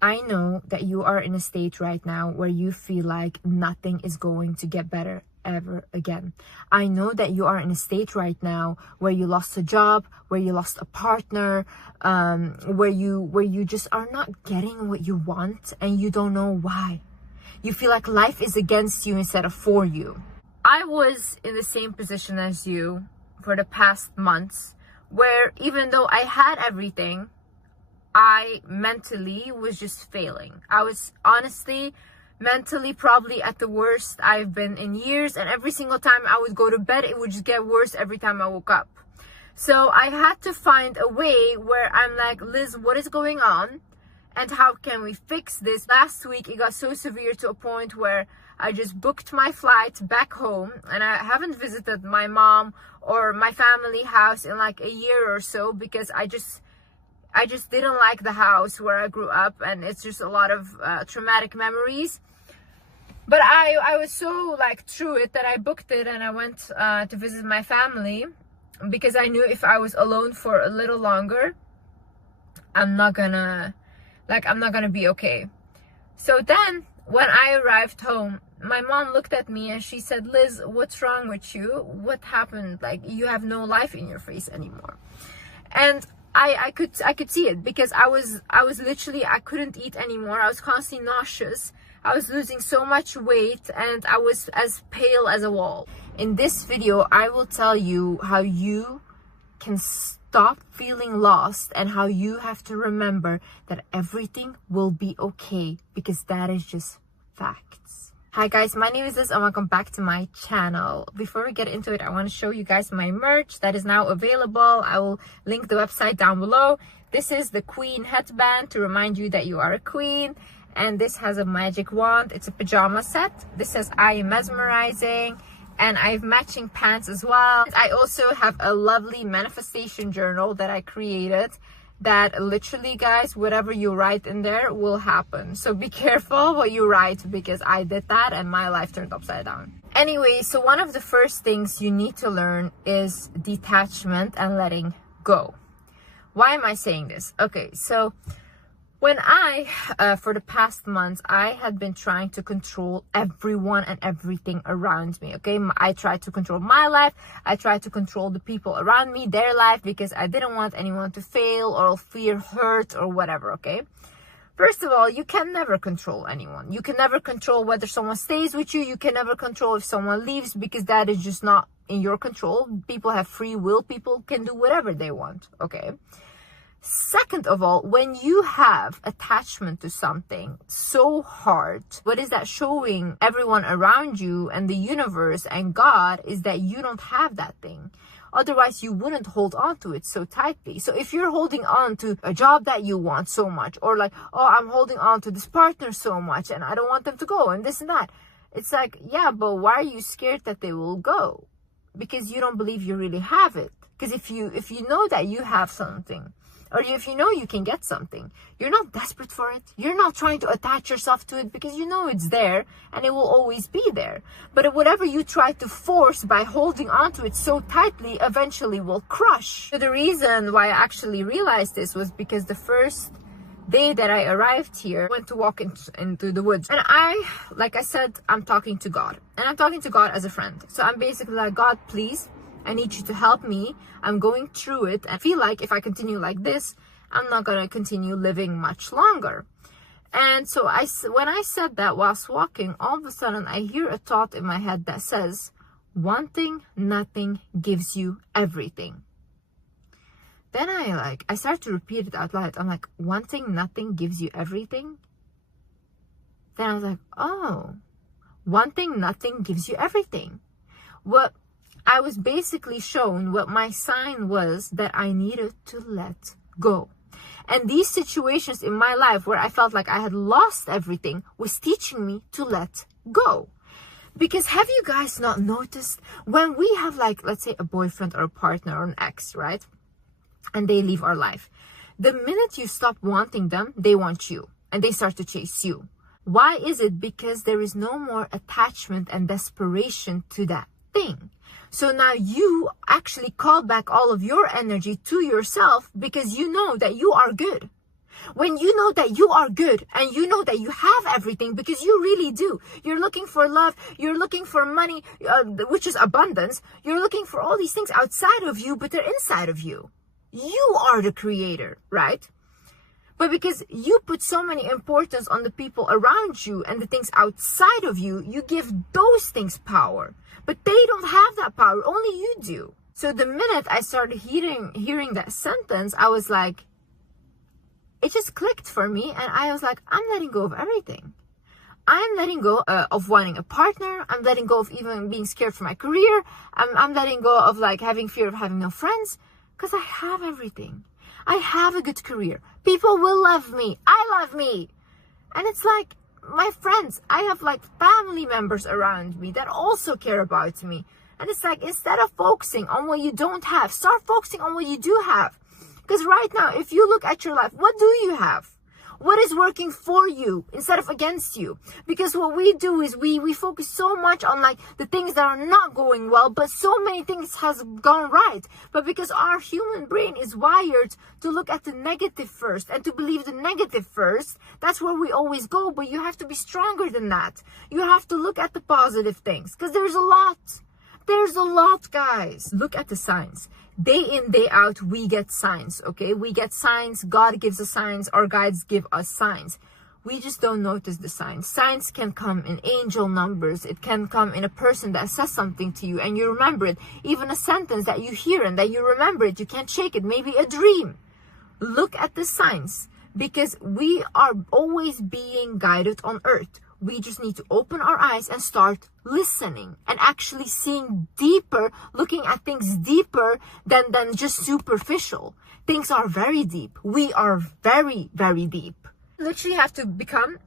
I know that you are in a state right now where you feel like nothing is going to get better ever again. I know that you are in a state right now where you lost a job, where you lost a partner, where you just are not getting what you want and you don't know why. You feel like life is against you instead of for you. I was in the same position as you for the past months, where even though I had everything, I mentally was just failing. I was honestly mentally probably at the worst I've been in years, and every single time I would go to bed, it would just get worse every time I woke up. So I had to find a way where I'm like, Liz, what is going on? And how can we fix this? Last week, it got so severe to a point where I just booked my flight back home, and I haven't visited my mom or my family house in like a year or so, because I just didn't like the house where I grew up, and it's just a lot of traumatic memories. But I was so like through it that I booked it, and I went to visit my family, because I knew if I was alone for a little longer, I'm not gonna be okay. So then when I arrived home, my mom looked at me and she said, Liz, what's wrong with you? What happened? Like, you have no life in your face anymore. And I could see it, because I was literally, I couldn't eat anymore. I was constantly nauseous. I was losing so much weight, and I was as pale as a wall. In this video, I will tell you how you can stop feeling lost, and how you have to remember that everything will be okay, because that is just facts. Hi guys, my name is Liz and welcome back to my channel. Before we get into it, I want to show you guys my merch that is now available. I will link the website down below. This is the Queen headband to remind you that you are a queen. And this has a magic wand. It's a pajama set. This says I am mesmerizing. And I have matching pants as well. I also have a lovely manifestation journal that I created, that literally, guys, whatever you write in there will happen. So be careful what you write, because I did that and my life turned upside down. Anyway, so one of the first things you need to learn is detachment and letting go. Why am I saying this? Okay, so when for the past months, I had been trying to control everyone and everything around me, okay? I tried to control my life. I tried to control the people around me, their life, because I didn't want anyone to fail or feel hurt or whatever, okay? First of all, you can never control anyone. You can never control whether someone stays with you. You can never control if someone leaves, because that is just not in your control. People have free will. People can do whatever they want, okay? Second of all, when you have attachment to something so hard, what is that showing everyone around you and the universe and God is that you don't have that thing. Otherwise, you wouldn't hold on to it so tightly. So if you're holding on to a job that you want so much, or like, oh, I'm holding on to this partner so much and I don't want them to go and this and that. It's like, yeah, but why are you scared that they will go? Because you don't believe you really have it. Because if you know that you have something, or if you know you can get something, you're not desperate for it. You're not trying to attach yourself to it, because you know it's there and it will always be there. But whatever you try to force by holding on to it so tightly eventually will crush. So the reason why I actually realized this was because the first day that I arrived here, I went to walk into the woods. And like I said, I'm talking to God. And I'm talking to God as a friend. So I'm basically like, God, please, I need you to help me. I'm going through it. I feel like if I continue like this, I'm not going to continue living much longer. And so when I said that whilst walking, all of a sudden I hear a thought in my head that says, wanting nothing gives you everything. Then I start to repeat it out loud. I'm like, wanting nothing gives you everything? Then I was like, oh, wanting nothing gives you everything. What I was basically shown what my sign was, that I needed to let go. And these situations in my life where I felt like I had lost everything was teaching me to let go. Because have you guys not noticed, when we have, like, let's say a boyfriend or a partner or an ex, right? And they leave our life. The minute you stop wanting them, they want you and they start to chase you. Why is it? Because there is no more attachment and desperation to that thing. So now you actually call back all of your energy to yourself, because you know that you are good. When you know that you are good and you know that you have everything, because you really do. You're looking for love, you're looking for money, which is abundance. You're looking for all these things outside of you, but they're inside of you. You are the creator, right? But because you put so many importance on the people around you and the things outside of you, you give those things power. But they don't have that power, only you do. So the minute I started hearing that sentence, I was like, it just clicked for me, and I was like, I'm letting go of everything. I'm letting go of wanting a partner. I'm letting go of even being scared for my career. I'm letting go of like having fear of having no friends, because I have everything. I have a good career. People will love me. I love me. And it's like my friends, I have like family members around me that also care about me. And it's like, instead of focusing on what you don't have, start focusing on what you do have. Because right now, if you look at your life, what do you have? What is working for you instead of against you? Because what we do is we focus so much on like the things that are not going well, but so many things has gone right. But because our human brain is wired to look at the negative first and to believe the negative first, that's where we always go. But you have to be stronger than that. You have to look at the positive things, because there's a lot. There's a lot, guys. Look at the signs. Day in, day out, we get signs, okay? We get signs. God gives us signs. Our guides give us signs. We just don't notice the signs. Signs can come in angel numbers. It can come in a person that says something to you and you remember it. Even a sentence that you hear and that you remember it. You can't shake it. Maybe a dream. Look at the signs, because we are always being guided on earth. We just need to open our eyes and start listening and actually seeing deeper, looking at things deeper than just superficial. Things are very deep. We are very, very deep. You literally have to become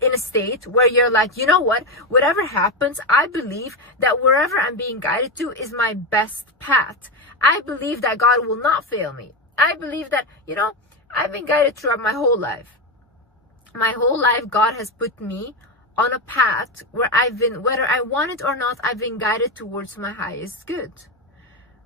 in a state where you're like, you know what? Whatever happens, I believe that wherever I'm being guided to is my best path. I believe that God will not fail me. I believe that, you know, I've been guided throughout my whole life. My whole life, God has put me on a path where I've been, whether I want it or not, I've been guided towards my highest good.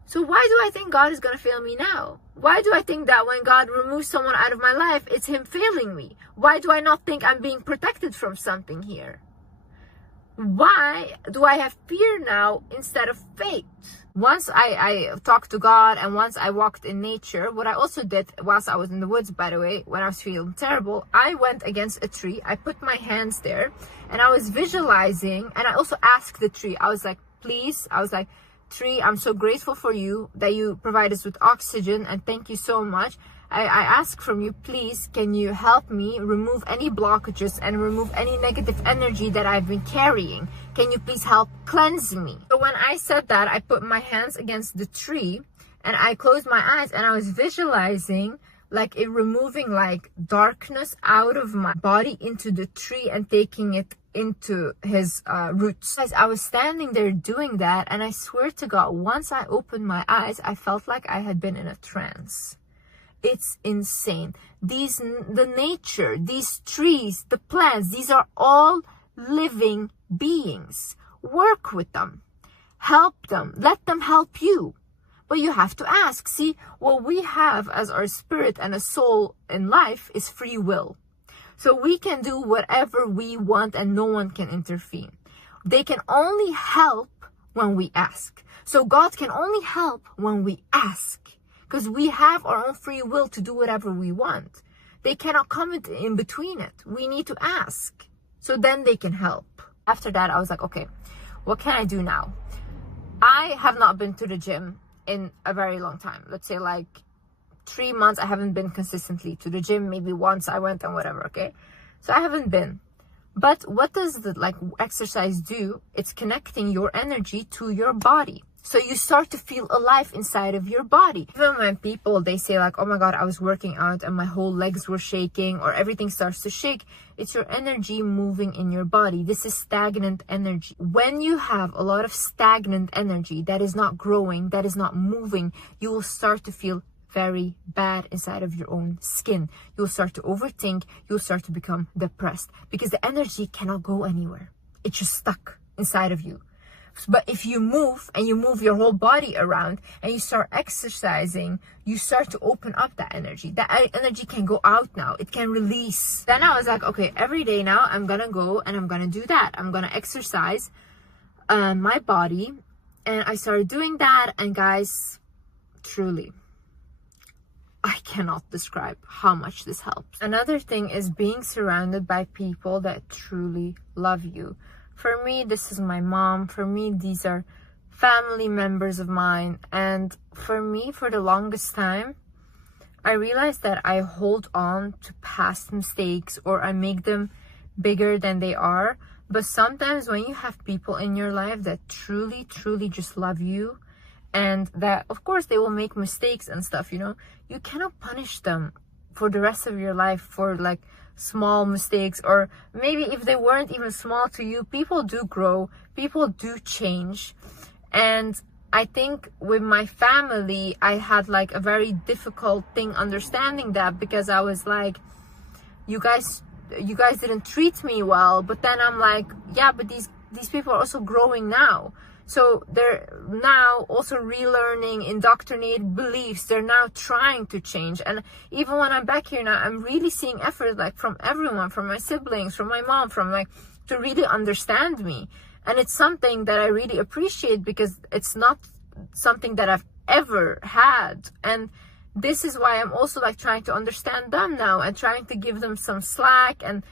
So why do I think God is going to fail me now? Why do I think that when God removes someone out of my life, it's him failing me? Why do I not think I'm being protected from something here? Why do I have fear now instead of faith? Once I talked to God and once I walked in nature, what I also did whilst I was in the woods, by the way, when I was feeling terrible, I went against a tree. I put my hands there and I was visualizing, and I also asked the tree. I was like, please, I was like, tree, I'm so grateful for you that you provide us with oxygen, and thank you so much. I ask from you, please, can you help me remove any blockages and remove any negative energy that I've been carrying? Can you please help cleanse me? So when I said that, I put my hands against the tree and I closed my eyes and I was visualizing like it removing like darkness out of my body into the tree and taking it into his roots. As I was standing there doing that, and I swear to God, once I opened my eyes, I felt like I had been in a trance. It's insane. The nature, these trees, the plants, these are all living beings. Work with them. Help them. Let them help you. But you have to ask. See, what we have as our spirit and a soul in life is free will. So we can do whatever we want and no one can intervene. They can only help when we ask. So God can only help when we ask. Because we have our own free will to do whatever we want. They cannot come in between it. We need to ask. So then they can help. After that, I was like, okay, what can I do now? I have not been to the gym in a very long time. Let's say like 3 months, I haven't been consistently to the gym. Maybe once I went and whatever, okay? So I haven't been. But what does the exercise do? It's connecting your energy to your body. So you start to feel alive inside of your body. Even when people, they say like, oh my God, I was working out and my whole legs were shaking, or everything starts to shake, it's your energy moving in your body. This is stagnant energy. When you have a lot of stagnant energy that is not growing, that is not moving, you will start to feel very bad inside of your own skin. You'll start to overthink. You'll start to become depressed because the energy cannot go anywhere. It's just stuck inside of you. But if you move and you move your whole body around and you start exercising, you start to open up that energy. That energy can go out now. It can release. Then I was like, okay, every day now I'm gonna go and I'm gonna do that. I'm gonna exercise my body. And I started doing that. And guys, truly, I cannot describe how much this helps. Another thing is being surrounded by people that truly love you. For me, this is my mom. For me, these are family members of mine. And for me, for the longest time, I realized that I hold on to past mistakes or I make them bigger than they are. But sometimes when you have people in your life that truly, truly just love you, and that, of course, they will make mistakes and stuff, you know, you cannot punish them for the rest of your life for like small mistakes, or maybe if they weren't even small to you. People do grow, people do change. And I think with my family, I had like a very difficult thing understanding that, because I was like, you guys didn't treat me well. But then I'm like, yeah, but these people are also growing now. So they're now also relearning indoctrinated beliefs. They're now trying to change. And even when I'm back here now, I'm really seeing effort like from everyone, from my siblings, from my mom, from like, to really understand me. And it's something that I really appreciate, because it's not something that I've ever had. And this is why I'm also like trying to understand them now and trying to give them some slack and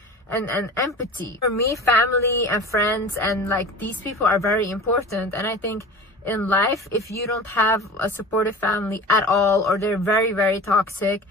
empathy. For me, family and friends and like these people are very important. And I think in life, if you don't have a supportive family at all, or they're very, very toxic,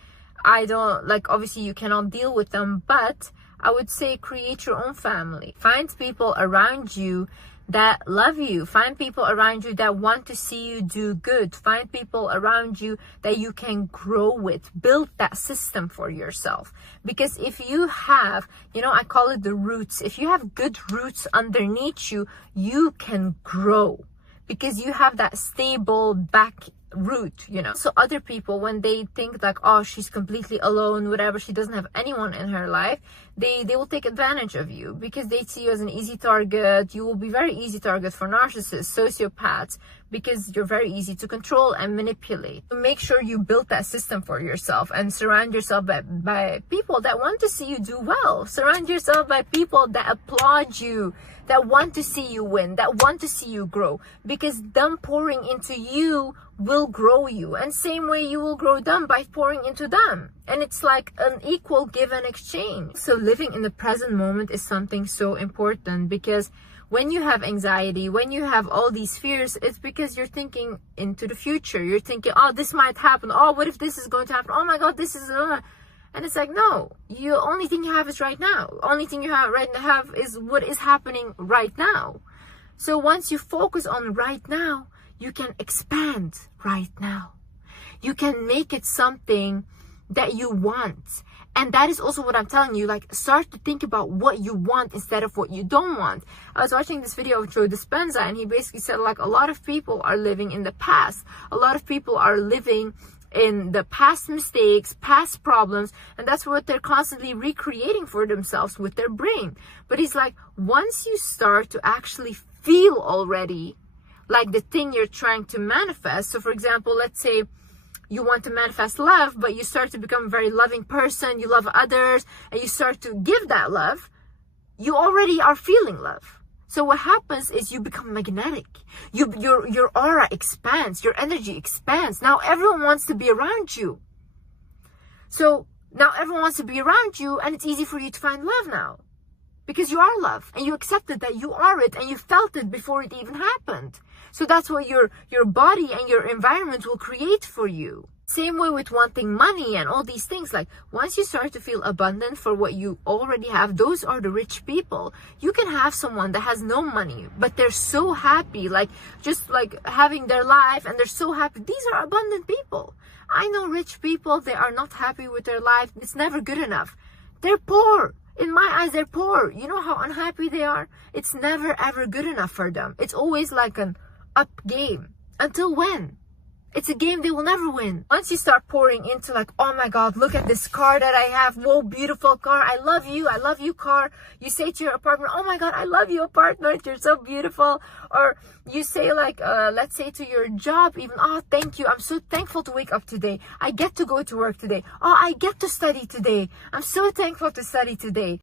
I don't like, obviously you cannot deal with them, but I would say create your own family. Find people around you that love you. Find people around you that want to see you do good. Find people around you that you can grow with. Build that system for yourself. Because if you have, you know, I call it the roots. If you have good roots underneath you, you can grow. Because you have that stable back root, you know. So other people, when they think like, oh, she's completely alone, whatever, she doesn't have anyone in her life, they will take advantage of you, because they see you as an easy target. You will be very easy target for narcissists, sociopaths, because you're very easy to control and manipulate. So make sure you build that system for yourself and surround yourself by people that want to see you do well. Surround yourself by people that applaud you, that want to see you win, that want to see you grow, because them pouring into you will grow you, and same way you will grow them by pouring into them. And it's like an equal give and exchange. So living in the present moment is something so important, because when you have anxiety, when you have all these fears, it's because you're thinking into the future. You're thinking, oh, this might happen. Oh, what if this is going to happen? Oh my God, this is... And it's like, no, the only thing you have is right now. Only thing you have is what is happening right now. So once you focus on right now, you can expand right now. You can make it something that you want. And that is also what I'm telling you, like, start to think about what you want instead of what you don't want. I was watching this video of Joe Dispenza, and he basically said, like, a lot of people are living in the past. A lot of people are living in the past mistakes, past problems, and that's what they're constantly recreating for themselves with their brain. But he's like, once you start to actually feel already like the thing you're trying to manifest. So for example, let's say you want to manifest love, but you start to become a very loving person, you love others, and you start to give that love, you already are feeling love. So what happens is you become magnetic. Your aura expands, your energy expands. Now everyone wants to be around you. So now everyone wants to be around you, and it's easy for you to find love now. Because you are love, and you accepted that you are it, and you felt it before it even happened. So that's what your body and your environment will create for you. Same way with wanting money and all these things. Like, once you start to feel abundant for what you already have, those are the rich people. You can have someone that has no money, but they're so happy, like just like having their life, and they're so happy. These are abundant people. I know rich people, they are not happy with their life. It's never good enough. They're poor. In my eyes, they're poor. You know how unhappy they are? It's never ever good enough for them. It's always like an up game. Until when? It's a game they will never win. Once you start pouring into like, oh my God, look at this car that I have. Whoa, beautiful car. I love you, car. You say to your apartment, oh my God, I love you, apartment. You're so beautiful. Or you say like, let's say to your job even, oh, thank you. I'm so thankful to wake up today. I get to go to work today. Oh, I get to study today. I'm so thankful to study today.